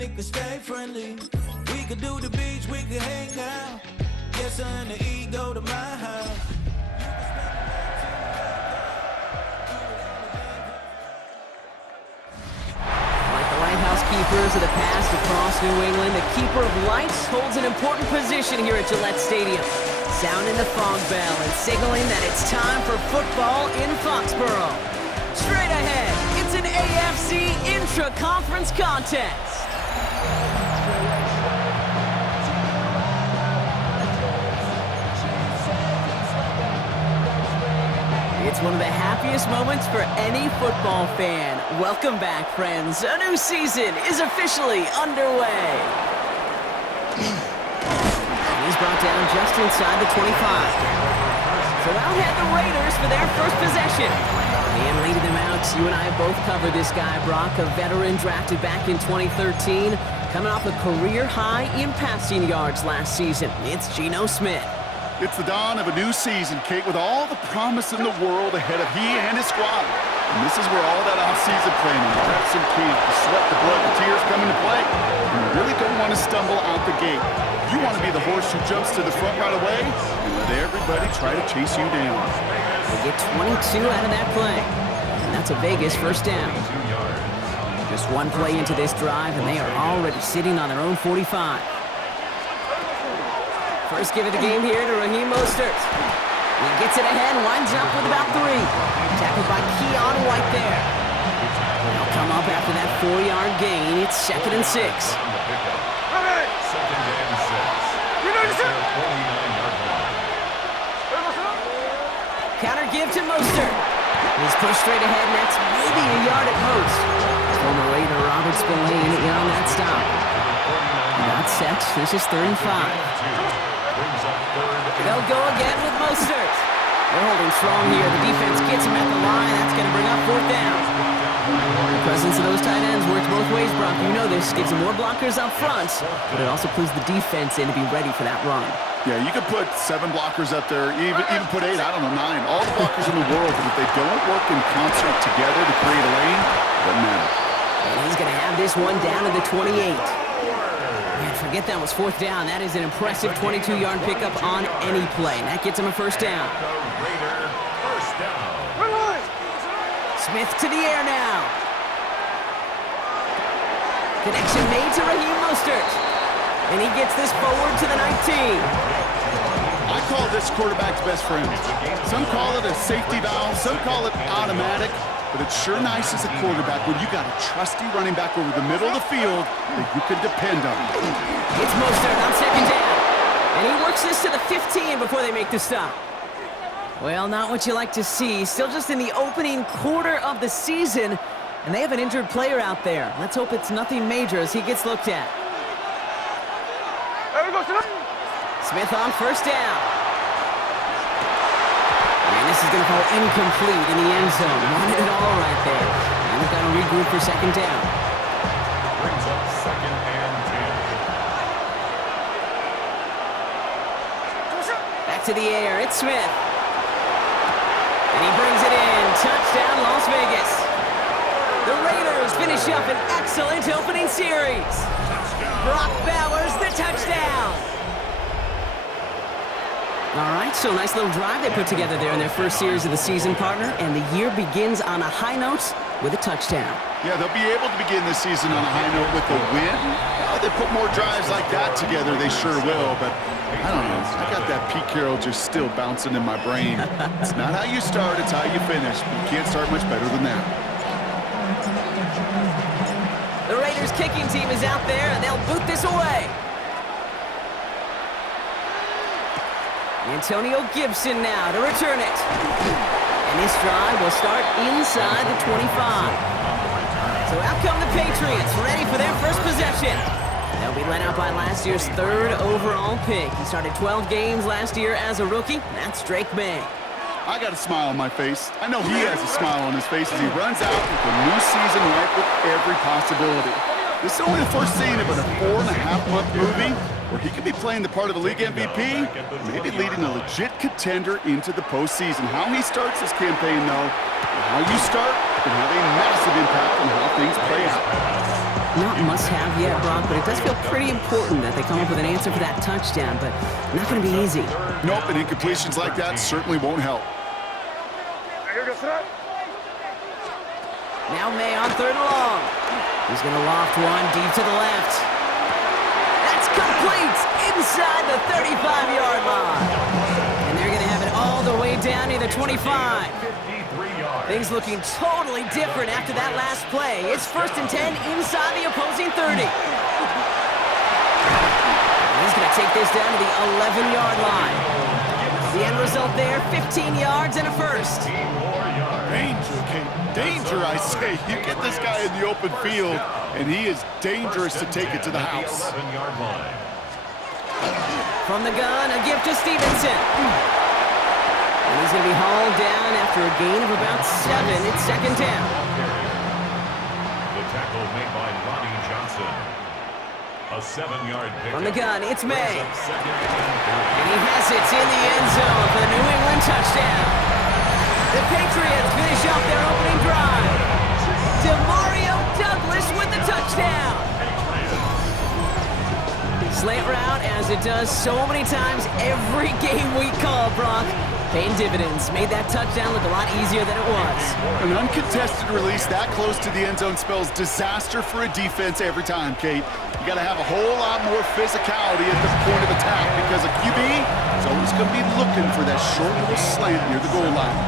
money could stay friendly. We could do the beach, we could hang out. Yes, her and the E go to my house. Keepers of the past across New England, the keeper of lights holds an important position here at Gillette Stadium, sounding the fog bell and signaling that it's time for football in Foxborough. Straight ahead, it's an AFC intra-conference contest. It's one of the happiest moments for any football fan. Welcome back, friends. A new season is officially underway. He's brought down just inside the 25. So out head the Raiders for their first possession. And leading them out, you and I both covered this guy, Brock, a veteran drafted back in 2013, coming off a career high in passing yards last season. It's Geno Smith. It's the dawn of a new season, Kate, with all the promise in the world ahead of he and his squad. And this is where all that off-season planning, the reps in camp, the sweat, the blood, the tears come into play. And you really don't want to stumble out the gate. You want to be the horse who jumps to the front right away and let everybody try to chase you down. They get 22 out of that play. And that's a Vegas first down. Just one play into this drive, and they are already sitting on their own 45. First give of the game here to Raheem Mostert. He gets it ahead, winds up with about 3. Tackled by Keon White there. They'll come up after that 4-yard gain. It's 2nd and 6. Counter give to Mostert. He's pushed straight ahead, and that's maybe a yard at most. Former Raider Robert Spillane in on that stop. Not set. This is 3rd and 5. They'll go again with Mostert. They're holding strong here. The defense gets him at the line. That's going to bring up 4th down. The presence of those tight ends works both ways, Brock. You know this. Gives them more blockers up front, but it also clues the defense in to be ready for that run. Yeah, you could put 7 blockers up there, even put 8, I don't know, 9. All the blockers in the world, but if they don't work in concert together to create a lane, it doesn't matter. And he's going to have this one down to the 28. Forget that was 4th down. That is an impressive 22-yard pickup on any play. And that gets him a first down. Smith to the air now. Connection made to Raheem Mostert. And he gets this forward to the 19. I call this quarterback's best friend. Some call it a safety valve. Some call it automatic. But it's sure nice as a quarterback when you got a trusty running back over the middle of the field that you can depend on. It's Mostert on 2nd down. And he works this to the 15 before they make the stop. Well, not what you like to see. Still just in the opening quarter of the season. And they have an injured player out there. Let's hope it's nothing major as he gets looked at. Smith on 1st down. And this is going to fall incomplete in the end zone. Wanted it all right there. And they've got to regroup for 2nd down. Brings up 2nd and 10. Back to the air. It's Smith. And he brings it in. Touchdown, Las Vegas. The Raiders finish up an excellent opening series. Brock Bowers, the touchdown. All right, so nice little drive they put together there in their first series of the season, partner, and the year begins on a high note with a touchdown. Yeah, they'll be able to begin this season on a high note with a win. Well, they put more drives like that together, they sure will, but I don't know. I got that Pete Carroll just still bouncing in my brain. It's not how you start, it's how you finish. You can't start much better than that. The Raiders kicking team is out there, and they'll boot this away. Antonio Gibson now to return it. And this drive will start inside the 25. So out come the Patriots, ready for their first possession. They'll be led out by last year's 3rd overall pick. He started 12 games last year as a rookie. That's Drake May. I got a smile on my face. I know he has a smile on his face as he runs out with a new season ripe with every possibility. This is only the first scene of a 4.5-month movie where he could be playing the part of the league MVP, maybe leading a legit contender into the postseason. How he starts this campaign, though, and how you start can have a massive impact on how things play out. Not must-have yet, Brock, but it does feel pretty important that they come up with an answer for that touchdown, but not going to be easy. Nope, and incompletions like that certainly won't help. Now May on 3rd and long. He's going to loft one deep to the left. That's complete inside the 35-yard line. And they're going to have it all the way down near the 25. Things looking totally different after that last play. It's 1st and 10 inside the opposing 30. He's going to take this down to the 11-yard line. The end result there, 15 yards and a first. Danger, Kate. Danger, I say. You get this guy in the open field, and he is dangerous to take it to the house. From the gun, a gift to Stevenson. And he's going to be hauled down after a gain of about 7. It's 2nd down. The tackle made by Ronnie Johnson. A 7-yard pick. From the gun, it's May. And he has it in the end zone for the New England touchdown. The Patriots finish off their opening drive. Demario Douglas with the touchdown. Slant route, as it does so many times every game we call, Brock. Paying dividends. Made that touchdown look a lot easier than it was. An uncontested release that close to the end zone spells disaster for a defense every time, Kate. You got to have a whole lot more physicality at the point of attack because a QB is always going to be looking for that short little slant near the goal line.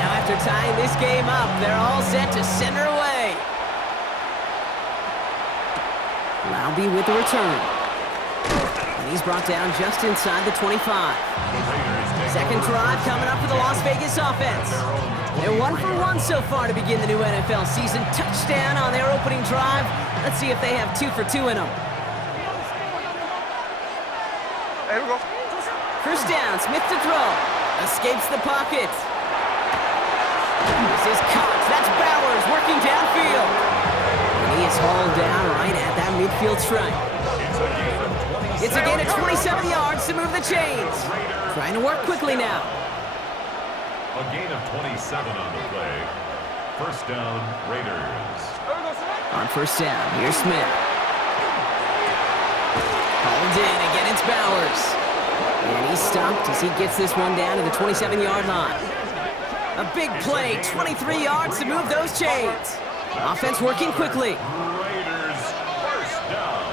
Now after tying this game up, they're all set to send her away. Laube with the return. And he's brought down just inside the 25. Second drive coming up for the Las Vegas offense. They're 1 for 1 so far to begin the new NFL season. Touchdown on their opening drive. Let's see if they have 2 for 2 in them. First down, Smith to throw. Escapes the pocket. This is Cox. That's Bowers working downfield. And he is hauled down right at that midfield stripe. It's a gain of 27 yards to move the chains. Trying to work quickly now. A gain of 27 on the play. First down, Raiders. On first down, here's Smith. Hauled in, again it's Bowers. And he's stopped as he gets this one down to the 27-yard line. A big play, 23 yards to move those chains. Offense working quickly. Raiders, first down.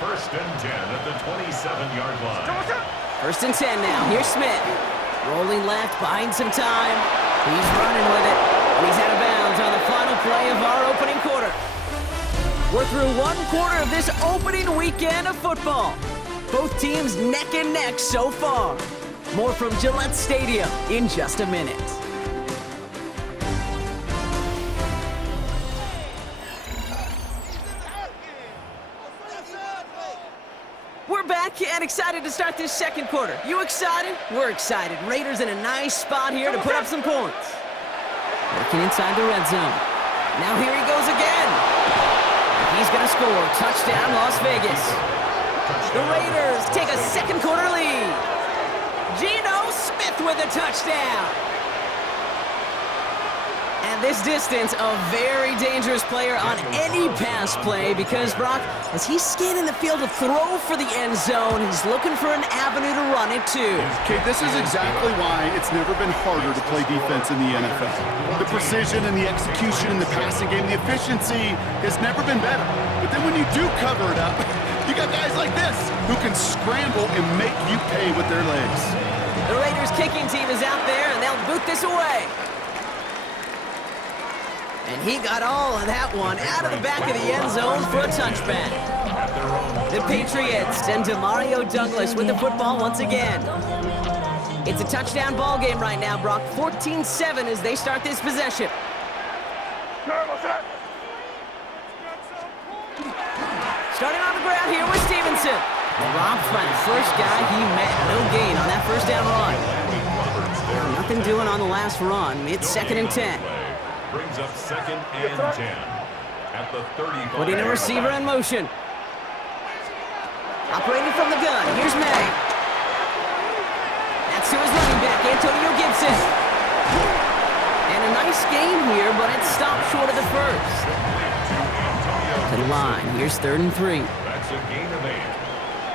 First and 10 at the 27-yard line. First and 10 now. Here's Smith. Rolling left, buying some time. He's running with it. And he's out of bounds on the final play of our opening quarter. We're through 1 quarter of this opening weekend of football. Both teams neck and neck so far. More from Gillette Stadium in just a minute. We're back and excited to start this second quarter. You excited? We're excited. Raiders in a nice spot here to put up some points. Working inside the red zone. Now here he goes again. He's going to score. Touchdown, Las Vegas. The Raiders take a second quarter lead. Geno Smith with a touchdown. And this distance, a very dangerous player on any pass play because, Brock, as he's scanning the field to throw for the end zone, he's looking for an avenue to run it too. Okay, this is exactly why it's never been harder to play defense in the NFL. The precision and the execution in the passing game, the efficiency has never been better. But then when you do cover it up, you got guys like this who can scramble and make you pay with their legs. The Raiders kicking team is out there, and they'll boot this away. And he got all of that one out of the back of the end zone for a touchback. The Patriots send Demario Douglas with the football once again. It's a touchdown ball game right now, Brock. 14-7 as they start this possession. Starting on the ground here with Stevenson. Robbed by the first guy he met. No gain on that first down run. Nothing doing on the last run. It's 2nd and 10. Brings up 2nd and 10 at the 35. Putting a receiver in motion. Operating from the gun. Here's May. That's to his running back, Antonio Gibson. And a nice gain here, but it stopped short of the first. To the line, here's 3rd and 3. That's a gain of 8.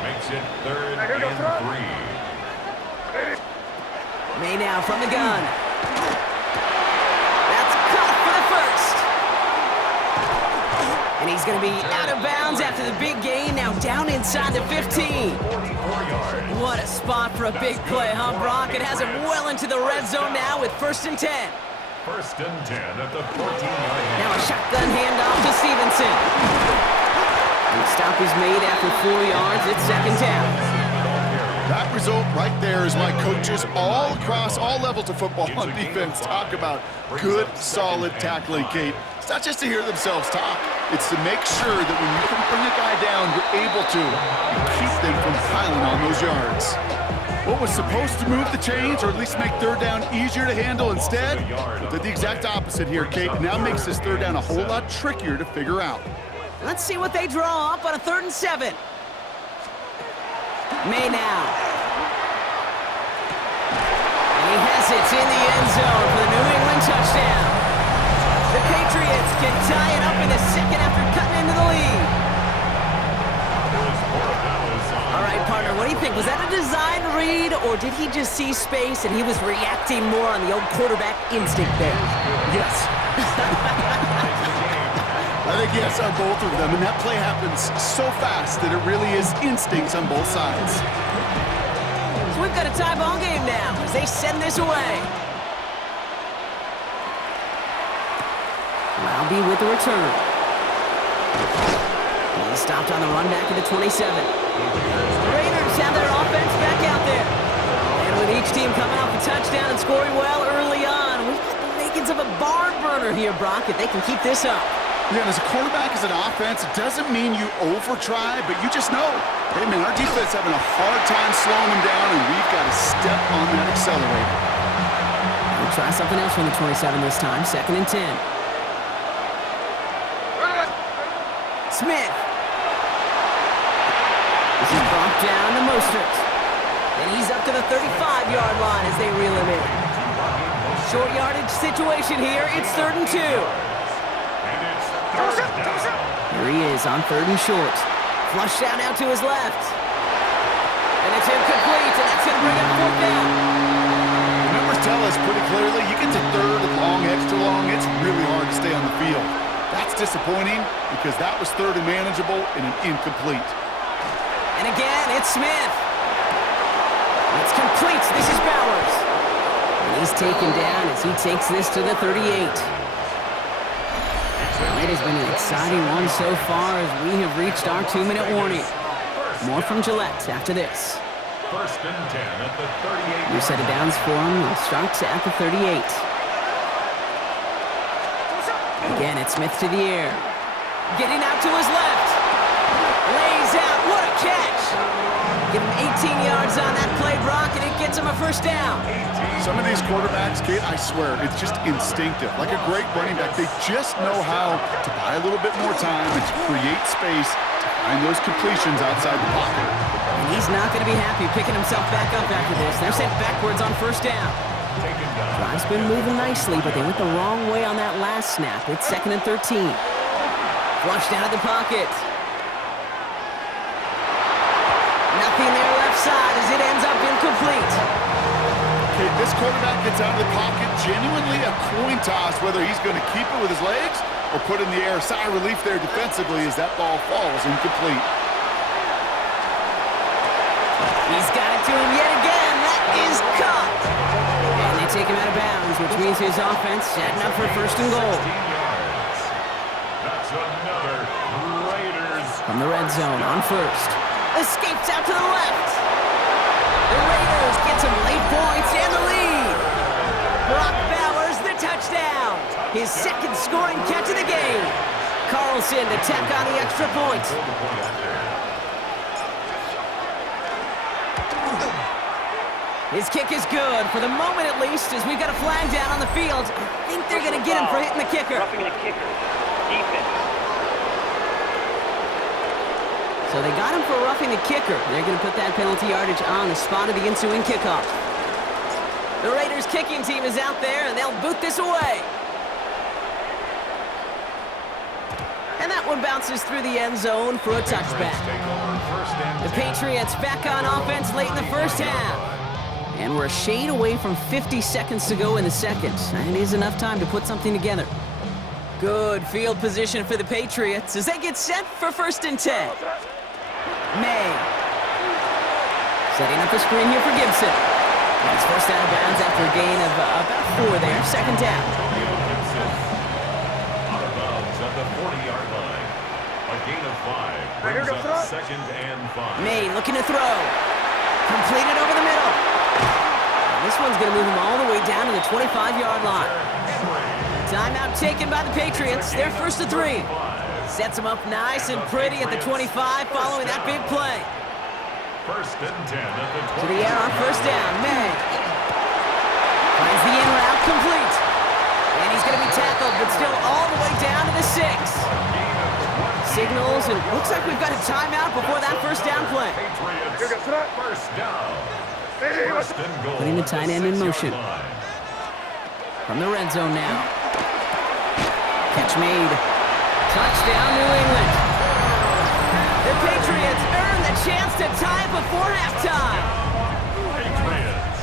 Makes it 3rd and 3. May now from the gun. That's caught for the first. And he's going to be out of bounds after the big gain, now down inside the 15. 44 yards. What a spot for a big play, huh, Brock? It has him well into the red zone now with 1st and 10. 1st and 10 at the 14-yard line. Now a shotgun handoff to Stevenson. And the stop is made after 4 yards. It's 2nd down. That result right there is why coaches all across all levels of football on defense talk about good, solid tackling, Kate. It's not just to hear themselves talk. It's to make sure that when you can bring a guy down, you're able to and keep them from piling on those yards. What was supposed to move the chains, or at least make 3rd down easier to handle instead, did the exact opposite here, Kate. Now makes this 3rd down a whole lot trickier to figure out. Let's see what they draw up on a 3rd and 7. May now. And he has it in the end zone for the New England touchdown. The Patriots can tie it up in the 2nd after cutting into the lead. All right, partner, what do you think? Was that a design read, or did he just see space and he was reacting more on the old quarterback instinct there? Yes. I think yes on both of them, and that play happens so fast that it really is instincts on both sides. So we've got a tie ball game now as they send this away. Malby with the return. He stopped on the run back at the 27. The Raiders have their offense back out there. And with each team coming off a touchdown and scoring well early on, we've got the makings of a barn burner here, Brock, if they can keep this up. Yeah, and as a quarterback, as an offense, it doesn't mean you over-try, but you just know, hey, man, our defense having a hard time slowing them down, and we've got to step on that accelerator. We'll try something else from the 27 this time, 2nd and 10. Smith. This is brought down to Mostert. And he's up to the 35-yard line as they reel him in. Short yardage situation here. It's 3rd and 2. Here he is on 3rd and short. Flushed out now to his left. And it's incomplete, and that's going to bring up 4th down. The numbers tell us pretty clearly, you get to 3rd and long, extra long, it's really hard to stay on the field. That's disappointing because that was 3rd and manageable and an incomplete. And again, it's Smith. It's complete. This is Bowers. And he's taken down as he takes this to the 38. Well, it has been an exciting one so far as we have reached our 2-minute warning. More from Gillette after this. 1st and 10 at the 38. New set of downs for him. It starts at the 38. Again, it's Smith to the air. Getting out to his left. Lays out. What a catch. Give him 18 yards on that play, Brock, and it gets him a 1st down. Some of these quarterbacks, Kate, I swear, it's just instinctive. Like a great running back, they just know how to buy a little bit more time and to create space to find those completions outside the pocket. And he's not going to be happy picking himself back up after this. They're sent backwards on 1st down. Drive's been moving nicely, but they went the wrong way on that last snap. It's 2nd and 13. Flushed out of the pocket. Nothing there left side as it ends up incomplete. Okay, this quarterback gets out of the pocket, genuinely a coin toss whether he's going to keep it with his legs or put it in the air. Sigh of relief there defensively as that ball falls incomplete. He's got it to him yet again. That is caught. And they take him out of bounds, which means his offense setting up for 1st and goal. That's another Raiders. From the red zone on 1st. Escapes out to the left. The Raiders get some late points and the lead. Brock Bowers, the touchdown. His 2nd scoring catch of the game. Carlson to tack on the extra point. His kick is good, for the moment at least, as we've got a flag down on the field. I think they're going to get him for hitting the kicker. Roughing the kicker. Defense. So they got him for roughing the kicker. They're going to put that penalty yardage on the spot of the ensuing kickoff. The Raiders kicking team is out there, and they'll boot this away. And that one bounces through the end zone for a touchback. The Patriots back on offense late in the first half. And we're a shade away from 50 seconds to go in the second. And it is enough time to put something together. Good field position for the Patriots as they get set for 1st and 10. May. Setting up the screen here for Gibson. And it's forced out of bounds after a gain of about 4 there. 2nd down. Out of bounds at the 40-yard line. A gain of 5 brings up 2nd and 5. May looking to throw. Completed over the middle. And this one's going to move him all the way down to the 25-yard line. Timeout taken by the Patriots. They're 1st and 3. Sets him up nice and pretty at the 25 following that big play. 1st and 10 at the 20. To the air on 1st down. May. Finds the in route complete. And he's going to be tackled, but still all the way down to the 6. Signals, and looks like we've got a timeout before that 1st down play. Patriots, 1st down. 1st and goal. Putting the tight end in motion. From the red zone now. Catch made. Touchdown, New England. The Patriots earn the chance to tie before halftime. Patriots.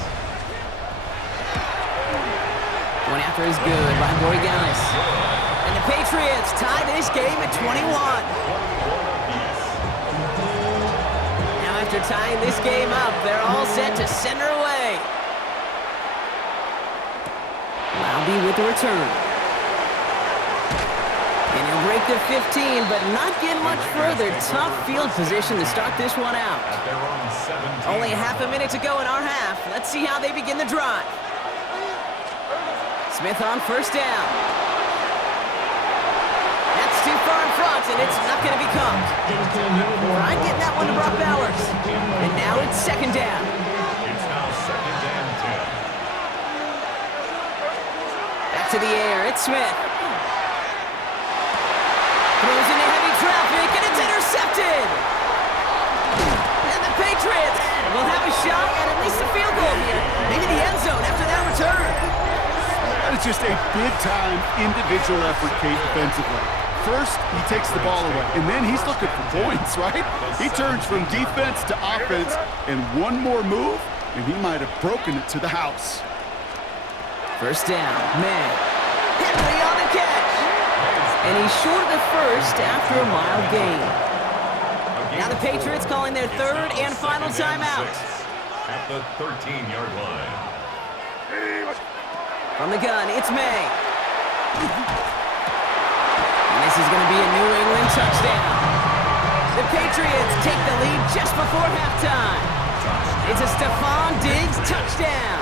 One after is good by Borregales. And the Patriots tie this game at 21. Now after tying this game up, they're all set to send her away. Loudby with the return. And he'll break the 15, but not get much further. Tough field position to start this one out. Only half a minute to go in our half. Let's see how they begin the drive. Smith on 1st down. That's too far in front, and it's not going to be caught. Trying getting that one to Brock Bowers. And now it's 2nd down. It's now 2nd and 10. Back to the air, it's Smith. Throws into heavy traffic, and it's intercepted! And the Patriots will have a shot at least a field goal here. Maybe the end zone after that return. That is just a big-time individual effort, Kate, defensively. First, he takes the ball away, and then he's looking for points, right? He turns from defense to offense, and one more move, and he might have broken it to the house. 1st down, May. Henry on the catch. And he's short of the 1st after a mild gain. Now the Patriots calling their 3rd and final timeout. At the 13-yard line. From the gun, it's May. And this is going to be a New England touchdown. The Patriots take the lead just before halftime. It's a Stephon Diggs touchdown.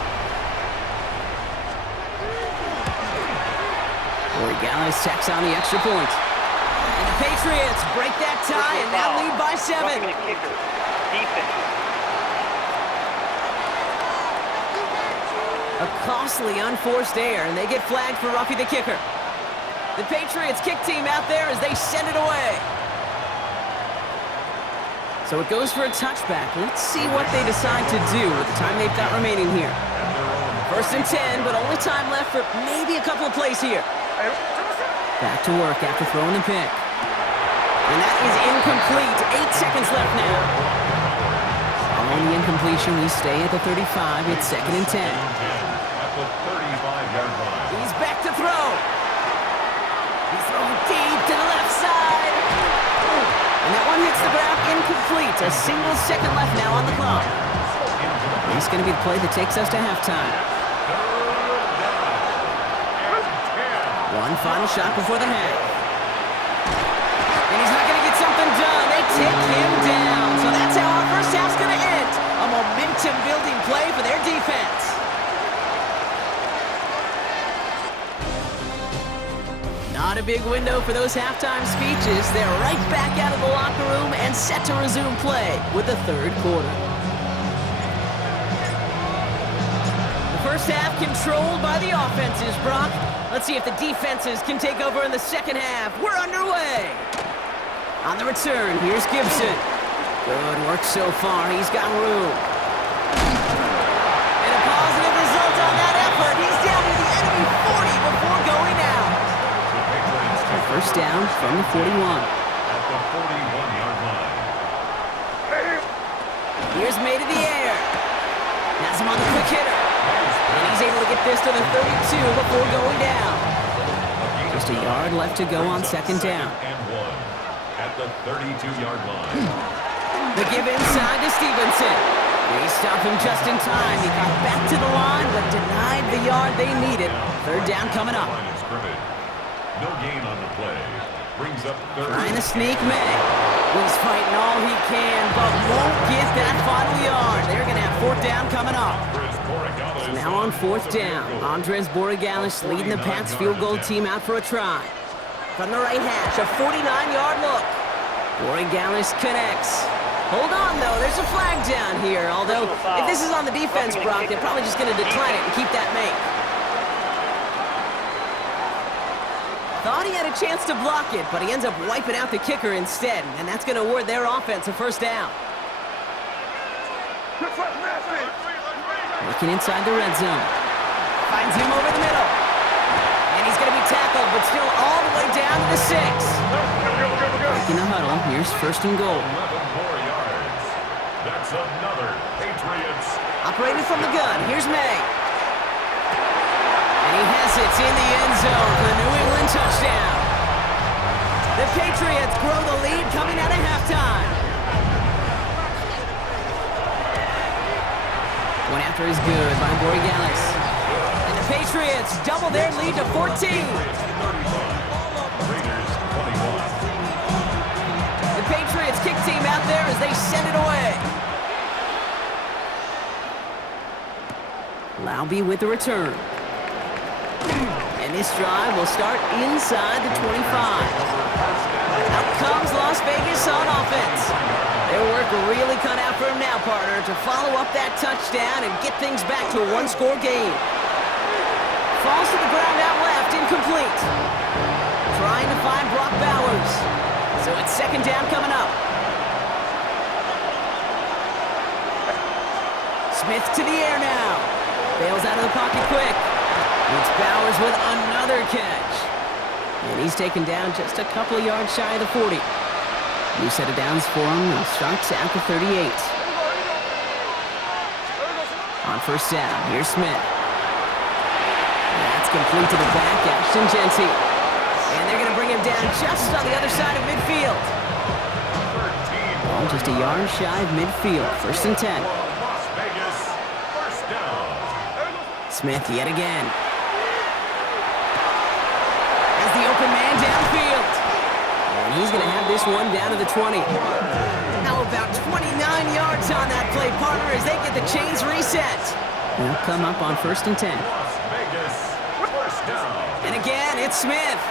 Borregales tacks on the extra point. And the Patriots break that tie and now lead by 7. Roughing the kicker. Defense. A costly unforced error, and they get flagged for roughing the kicker. The Patriots kick team out there as they send it away. So it goes for a touchback. Let's see what they decide to do with the time they've got remaining here. 1st and 10, but only time left for maybe a couple of plays here. Back to work after throwing the pick. And that is incomplete. 8 seconds left now. Following the incompletion, we stay at the 35. It's 2nd and 10. At the 35-yard line. He's back to throw. He's throwing deep to the left side. And that one hits the ground incomplete. A single second left now on the clock. It's going to be the play that takes us to halftime. One final shot before the half. And he's not going to get something done. They take him down. So that's how our first half's going to end. A momentum-building play for their defense. Not a big window for those halftime speeches. They're right back out of the locker room and set to resume play with the 3rd quarter. The first half controlled by the offenses, Brock. Let's see if the defenses can take over in the 2nd half. We're underway. On the return, here's Gibson. Good work so far. He's got room. And a positive result on that effort. He's down to the enemy 40 before going out. first down from the 41. At the 41-yard line. Here's May to the air. Has him on the quick hitter. And he's able to get this to the 32 before going down. Just a yard left to go on second down. And 1 at the 32-yard line. The give inside to Stevenson. They stop him just in time. He got back to the line, but denied the yard they needed. Third down coming up. Line of scrimmage. No gain on the play. Brings up third. Trying to sneak May. He's fighting all he can, but won't get that final yard. They're going to have fourth down coming up. Now on fourth down, Andres Borregales leading the Pats field goal team out for a try. From the right hash, a 49-yard look. Borregales connects. Hold on, though. There's a flag down here. Although, if this is on the defense, Brock, they're probably just going to decline it and keep that make. Thought he had a chance to block it, but he ends up wiping out the kicker instead, and that's going to award their offense a first down. Looking inside the red zone. Finds him over the middle. And he's going to be tackled, but still all the way down to the 6. Back in the huddle, here's first and goal. 11 more yards. That's another Patriots. Operating from the gun, here's May. And he has it in the end zone for the New England touchdown. The Patriots grow the lead coming out of halftime. One after is good by Borregales. And the Patriots double their lead to 14. Raiders 21. The Patriots kick team out there as they send it away. Laube with the return. And this drive will start inside the 25. Out comes Las Vegas on offense. Their work really cut out for him now, partner, to follow up that touchdown and get things back to a one-score game. Falls to the ground out left, incomplete. Trying to find Brock Bowers. So it's second down coming up. Smith to the air now. Bails out of the pocket quick. It's Bowers with another catch. And he's taken down just a couple of yards shy of the 40. New set of downs for him. He starts at the 38. On first down, here's Smith. That's complete to the back, Ashton Genty. And they're going to bring him down just on the other side of midfield. Ball just a yard shy of midfield. First and 10. Las Vegas, first down. Smith yet again. As the open man downfield. And he's going to have this one down to the 20. Now about 29 yards on that play, partner, as they get the chains reset. They'll come up on first and 10. Las Vegas, first down. And again, it's Smith.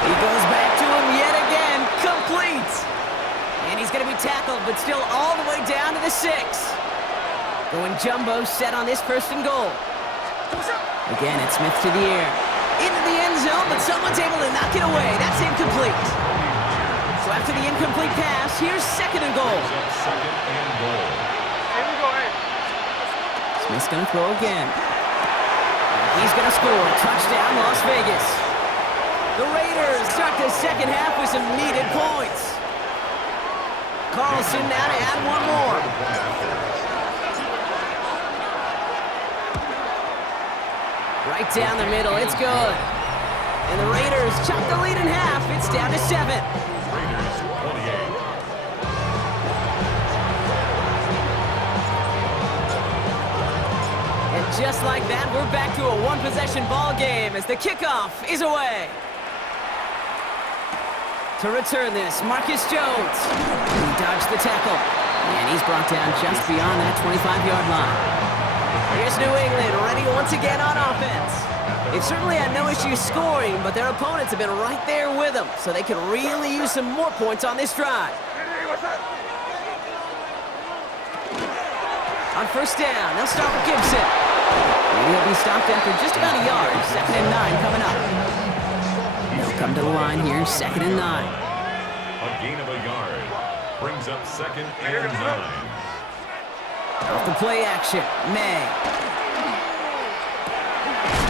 He goes back to him yet again, complete. And he's going to be tackled, but still all the way down to the 6. Going jumbo set on this first and goal. Again, it's Smith to the air. Into the end zone, but someone's able to knock it away. That's incomplete. So after the incomplete pass, here's second and goal. Second and goal. Smith's going to throw again. He's going to score. Touchdown, Las Vegas. The Raiders start the second half with some needed points. Carlson now to add one more. Right down the middle, it's good. And the Raiders chop the lead in half. It's down to 7. Raiders 28. And just like that, we're back to a one-possession ball game as the kickoff is away. To return this, Marcus Jones. He dodged the tackle. And he's brought down just beyond that 25-yard line. Here's New England ready once again on offense. They've certainly had no issue scoring, but their opponents have been right there with them, so they can really use some more points on this drive. On first down, they'll start with Gibson. And he'll be stopped after just about a yard. Second and 9 coming up. They'll come to the line here, second and 9. A gain of a yard. Brings up second and 9. Off the play action, May.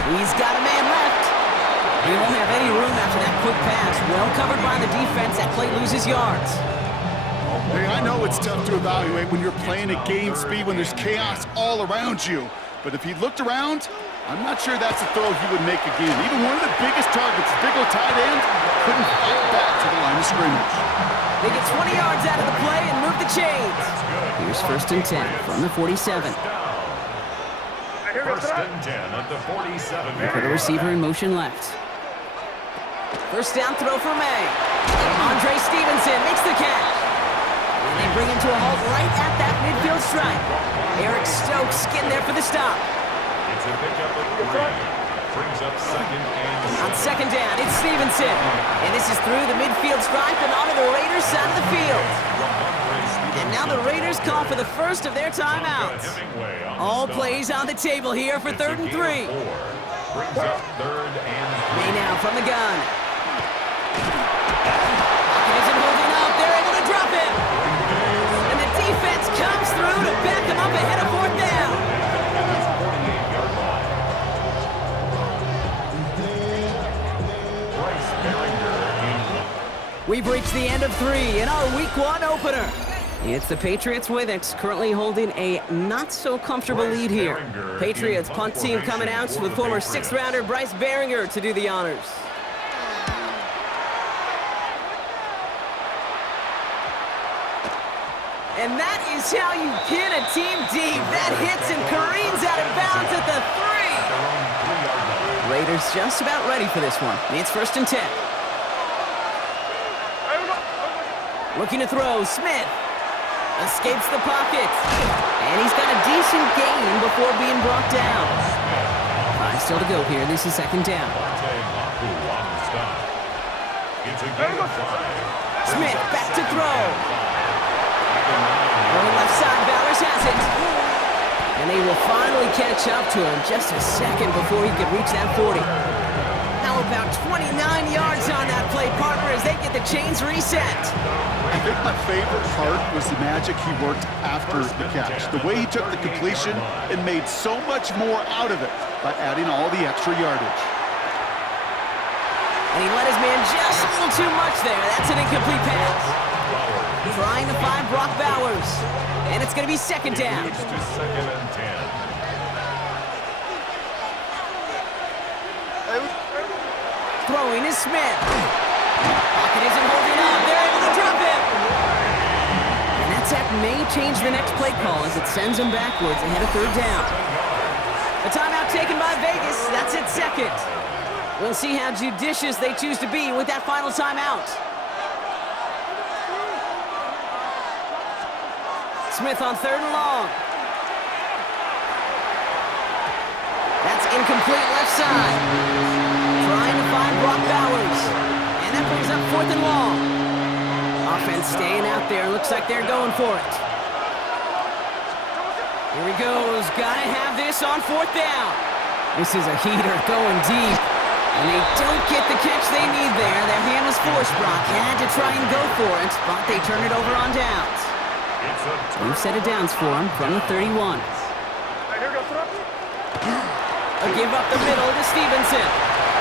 He's got a man left. They won't have any room after that quick pass. Well covered by the defense. That play loses yards. Hey, I know it's tough to evaluate when you're playing at game speed when there's chaos all around you. But if he looked around, I'm not sure that's a throw he would make again. Even one of the biggest targets, big old tight end, couldn't fight back to the line of scrimmage. They get 20 yards out of the play and move the chains. Here's 1st and 10 from the 47. First and 10 at the 47. They put a receiver in motion left. First down throw for May. Andre Stevenson makes the catch. And they bring him to a halt right at that midfield stripe. Eric Stokes skinned there for the stop. It's a pickup of 3. Brings up 2nd and 7. On 2nd down, it's Stevenson. And this is through the midfield stripe and onto the Raiders side of the field. And now the Raiders call for the first of their timeouts. All plays on the table here for 3rd and 3. Brings up 3rd and 3. May now from the gun. Pocket isn't holding up. They're able to drop him. And the defense comes through to back him up ahead of 4th down. We've reached the end of 3 in our Week 1 opener. It's the Patriots with it, currently holding a not-so-comfortable lead here. Patriots punt team coming out with former 6th-rounder Bryce Behringer to do the honors. And that is how you pin a team deep. That hits and careens out of bounds at the 3. Raiders just about ready for this one. It's 1st and 10. Looking to throw, Smith. Escapes the pocket. And he's got a decent gain before being brought down. 5 still to go here. This is 2nd down. Smith back to throw. Going left side, Bowers has it. And they will finally catch up to him just a second before he could reach that 40. How about 29 yards on that play, partner, as they get the chains reset. I think my favorite part was the magic he worked after the catch. The way he took the completion and made so much more out of it by adding all the extra yardage. And he let his man just a little too much there. That's an incomplete pass. Trying to find Brock Bowers. And it's going to be 2nd down. To 2nd and 10. Throwing is Smith. Pocket isn't holding up. They're able to drop him. And that sack may change the next play call as it sends them backwards ahead of 3rd down. A timeout taken by Vegas. That's its 2nd. We'll see how judicious they choose to be with that final timeout. Smith on 3rd and long. That's incomplete left side. Trying to find Brock Bowers. And that brings up 4th and long. Offense staying out there. Looks like they're going for it. Here he goes. Gotta have this on 4th down. This is a heater going deep. And they don't get the catch they need there. Their hand was forced. Brock had to try and go for it, but they turn it over on downs. We've set it downs for him from the 31. A give up the middle to Stevenson.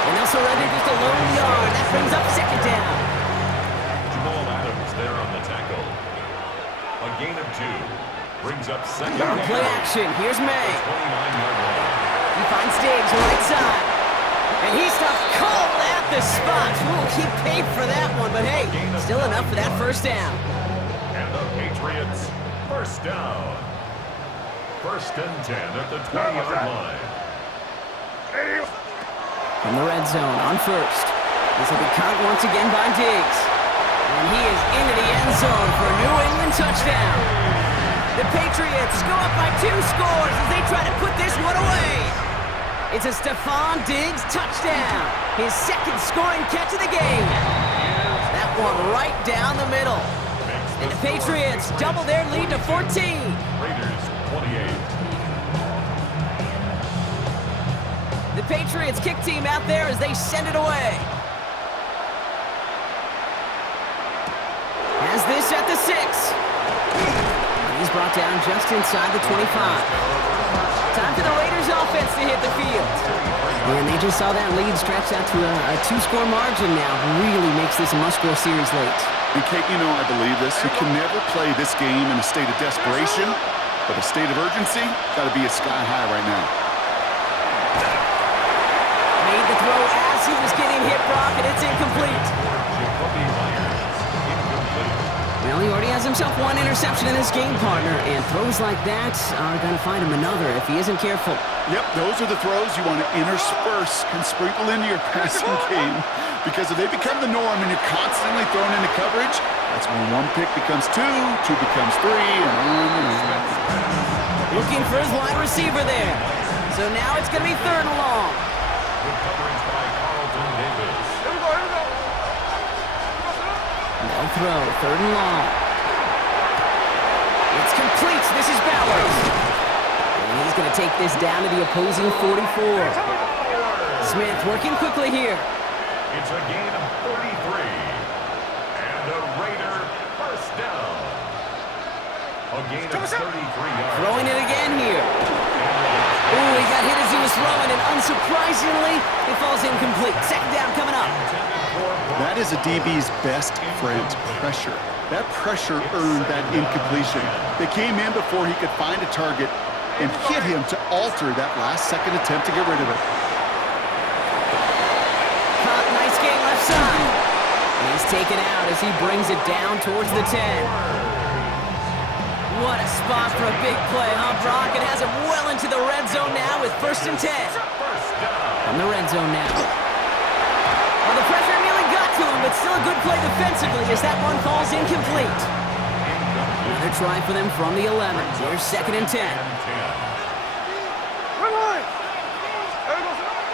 And they'll surrender just a lone yard. That brings up 2nd down. Jamal Adams there on the tackle. A gain of 2. Brings up 2nd down. Play action. Here's May. 29-yard line. He finds Diggs right side. And he's stuffed cold at the spot. Ooh, he paid for that one, but hey, still enough for that 1st down. And the Patriots, 1st down. 1st and 10 at the 20-yard line. From the red zone on 1st. This will be caught once again by Diggs. And he is into the end zone for a New England touchdown. The Patriots go up by 2 scores as they try to put this one away. It's a Stephon Diggs touchdown. His 2nd scoring catch of the game. That one right down the middle. And the Patriots double their lead to 14. Raiders 28. The Patriots kick team out there as they send it away. Has this at the 6. He's brought down just inside the 25. Time for the Raiders offense to hit the field. And they just saw that lead stretch out to a two-score margin now. Really makes this a must-score series late. And Kate, you know I believe this. You can never play this game in a state of desperation, but a state of urgency got to be at sky high right now. Made the throw as he was getting hit, Brock, and it's incomplete. Well, he already has himself one interception in his game, partner, and throws like that are going to find him another if he isn't careful. Yep, those are the throws you want to intersperse and sprinkle into your passing game, because if they become the norm and you're constantly thrown into coverage, that's when one pick becomes two becomes three, and on and on. Looking for his wide receiver there. So now it's going to be 3rd and long. Good coverage by Carlton Davis. No throw, 3rd and long. It's complete. This is Bowers. And he's going to take this down to the opposing 44. Smith working quickly here. It's a gain of 33. And a Raider first down. A gain of 33 yards. Throwing it again here. Ooh, he got hit as he was throwing, and unsurprisingly, it falls incomplete. 2nd down coming up. That is a DB's best friend, pressure. That pressure earned that incompletion. They came in before he could find a target and hit him to alter that last-second attempt to get rid of it. Caught, nice game left side. And he's taken out as he brings it down towards the 10. What a spot for a big play, huh, Brock? It has him well into the red zone now with 1st and 10. From the red zone now. Well, the pressure nearly got to him, but still a good play defensively as that one falls incomplete. Another try for them from the 11. Here's 2nd and 10.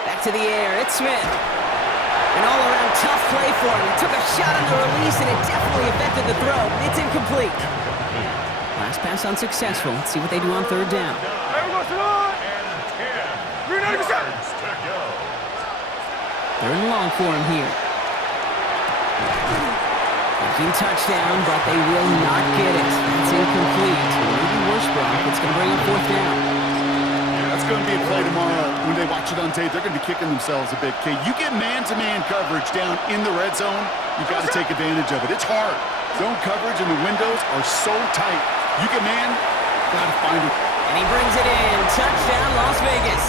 Back to the air, it's Smith. An all-around tough play for him. He took a shot on the release, and it definitely affected the throw. It's incomplete. Last pass unsuccessful. Let's see what they do on 3rd down. 3rd and long for him here. Thinking touchdown, but they will not get it. It's incomplete. Maybe worse, Brock. It's going to bring up 4th down. That's going to be a play tomorrow. When they watch it on tape, they're going to be kicking themselves a bit. Okay, you get man-to-man coverage down in the red zone, you got to take advantage of it. It's hard. Zone coverage and the windows are so tight. You get man, got to find it. And he brings it in. Touchdown, Las Vegas.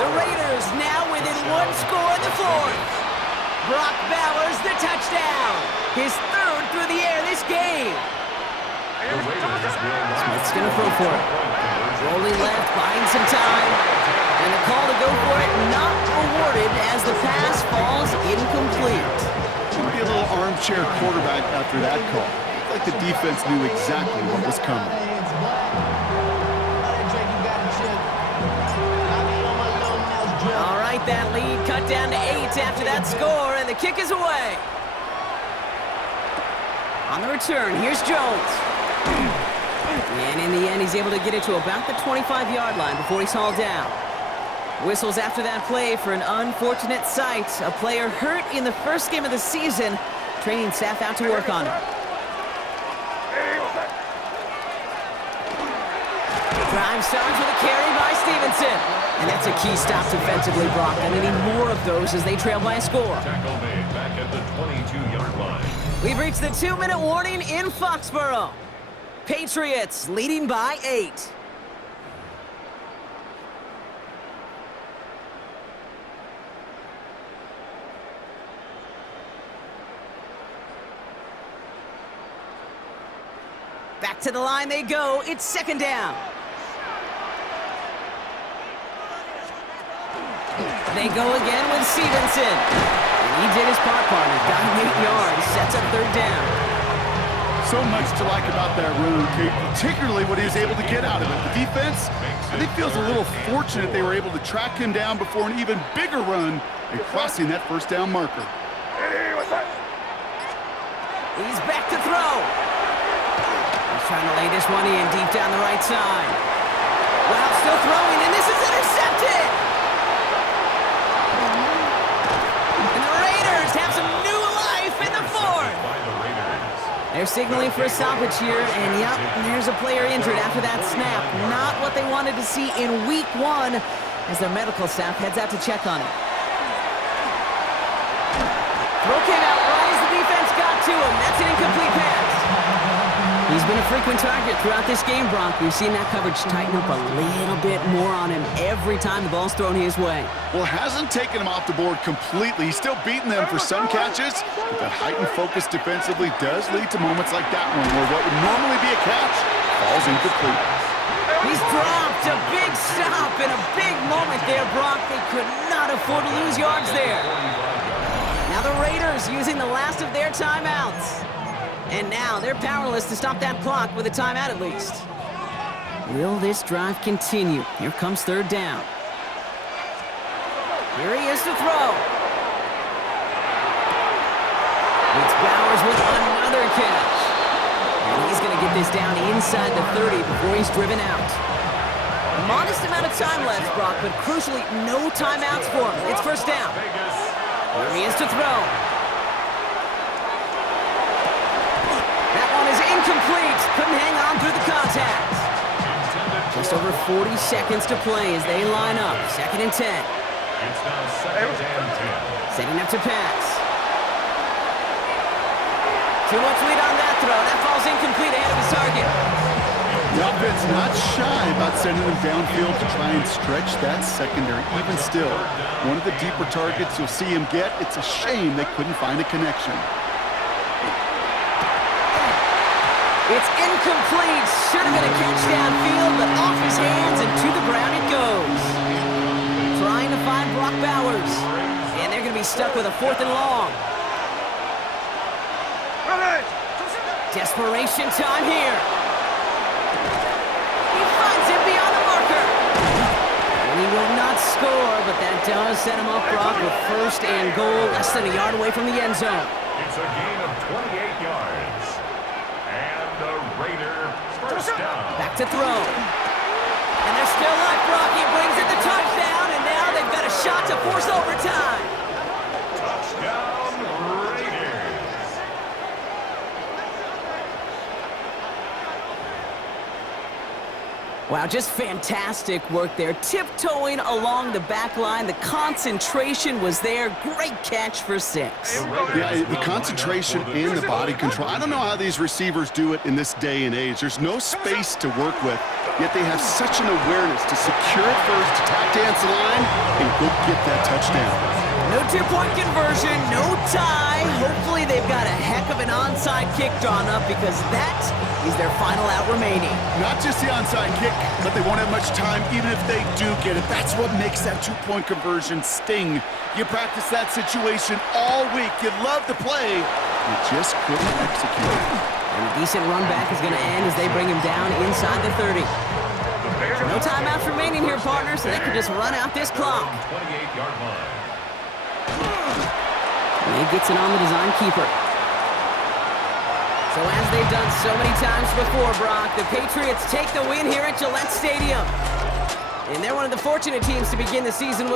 The Raiders now within 1 score in the 4th. Brock Bowers, the touchdown. His 3rd through the air this game. Smith's going to throw for it. Rolling left, buying some time. And the call to go for it not awarded as the pass falls incomplete. Maybe a little armchair quarterback after that call. Like the defense knew exactly what was coming. All right, that lead cut down to 8 after that score, and the kick is away. On the return, here's Jones. And in the end, he's able to get it to about the 25-yard line before he's hauled down. Whistles after that play for an unfortunate sight. A player hurt in the first game of the season. Training staff out to work on it. Drive starts with a carry by Stevenson. And that's a key stop defensively, Brock. And they need more of those as they trail by a score. Tackle made back at the 22-yard line. We've reached the 2-minute warning in Foxborough. Patriots leading by 8. Back to the line they go. It's 2nd down. They go again with Stevenson. And he did his part, partner. Got him 8 yards. Sets up 3rd down. So much to like about that run, Kate, particularly what he was able to get out of it. The defense, I think, feels a little fortunate they were able to track him down before an even bigger run and crossing that 1st down marker. He's back to throw. He's trying to lay this one in deep down the right side. Wow, still throwing, and this is intercepted! And the Raiders have some new life in the 4th. They're signaling for a stoppage here, and yep, there's a player injured after that snap. Not what they wanted to see in week 1, as their medical staff heads out to check on him. Throw came out right as the defense got to him. That's an incomplete pass. He's been a frequent target throughout this game, Brock. We've seen that coverage tighten up a little bit more on him every time the ball's thrown his way. Well, hasn't taken him off the board completely. He's still beating them for some catches, but that heightened focus defensively does lead to moments like that one where what would normally be a catch falls incomplete. He's dropped a big stop in a big moment there, Brock. They could not afford to lose yards there. Now the Raiders using the last of their timeouts. And now they're powerless to stop that clock with a timeout at least. Will this drive continue? Here comes third down. Here he is to throw. It's Bowers with another catch. And he's going to get this down inside the 30 before he's driven out. A modest amount of time left, Brock, but crucially no timeouts for him. It's first down. Here he is to throw. That one is incomplete. Couldn't hang on through the contact. Just over 40 seconds to play as they line up. 2nd and 10. It's now 2nd and 10. Setting up to pass. Too much lead on that throw. That falls incomplete ahead of his target. The offense not shy about sending them downfield to try and stretch that secondary. Even still, one of the deeper targets you'll see him get. It's a shame they couldn't find a connection. It's incomplete. Should have been a catch downfield, but off his hands and to the ground it goes. Trying to find Brock Bowers. And they're going to be stuck with a 4th and long. Desperation time here. He finds him beyond the marker. And he will not score, but that does set him up, Brock, with 1st and goal, less than a yard away from the end zone. It's a gain of 28 yards. And the Raider first down. Back to throw. And they're still left, Brock. He brings in the touchdown, and now they've got a shot to force overtime. Touchdown, Raiders. Wow, just fantastic work there. Tiptoeing along the back line. The concentration was there. Great catch for 6. Yeah, the concentration and the body control. I don't know how these receivers do it in this day and age. There's no space to work with, yet they have such an awareness to secure it first, to tap dance the line, and go get that touchdown. No 2-point conversion, no tie. Hopefully they've got a heck of an onside kick drawn up because that is their final out remaining. Not just the onside kick, but they won't have much time even if they do get it. That's what makes that 2-point conversion sting. You practice that situation all week. You love to play. You just couldn't execute. And a decent run back is going to end as they bring him down inside the 30. No timeouts remaining here, partners, so they can just run out this clock. 28-yard line. And he gets it on the design keeper. So as they've done so many times before, Brock, the Patriots take the win here at Gillette Stadium. And they're one of the fortunate teams to begin the season with